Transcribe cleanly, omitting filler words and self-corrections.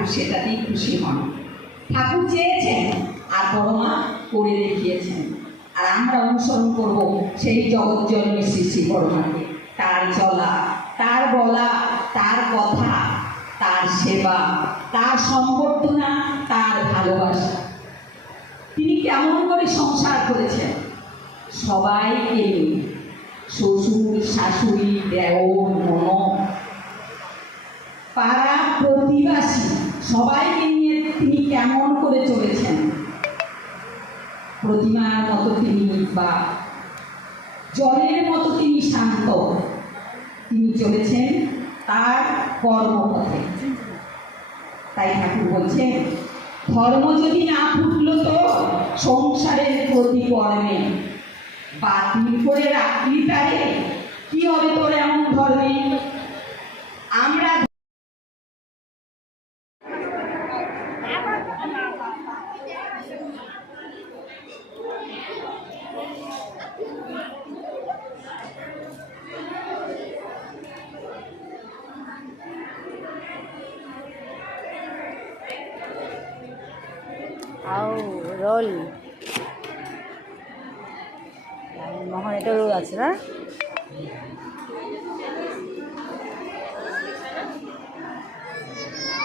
ঠাকুর সেটাতেই খুশি হন। ঠাকুর চেয়েছেন আর বড়মা করে দেখিয়েছেন, আর আমরা অনুসরণ করব সেই জগৎজননী শ্রী শ্রী বড়মাকে। তার চলা, তার বলা, তার কথা, তার সেবা, তার সম্বর্ধনা, তার ভালোবাসা। তিনি কেমন করে সংসার করেছেন সবাইকে নিয়ে, শ্বশুর শাশুড়ি দেওর ননদ পাড়া প্রতিবাসী সবাইকে নিয়ে তিনি কেমন করে চলেছেন। প্রতিমার মতো তিনি বা জলের মতো তিনি শান্ত, তিনি চলেছেন তার কর্মপথে। তাই ঠাকুর বলছেন, ধর্ম যদি না ফুটলো তো সংসারের প্রতি কর্মে, বাতিল করে রাখলি তারে কি হবে তোর এমন ধর্মে। আমরা রোল মোহন, এটা রোল আছে না?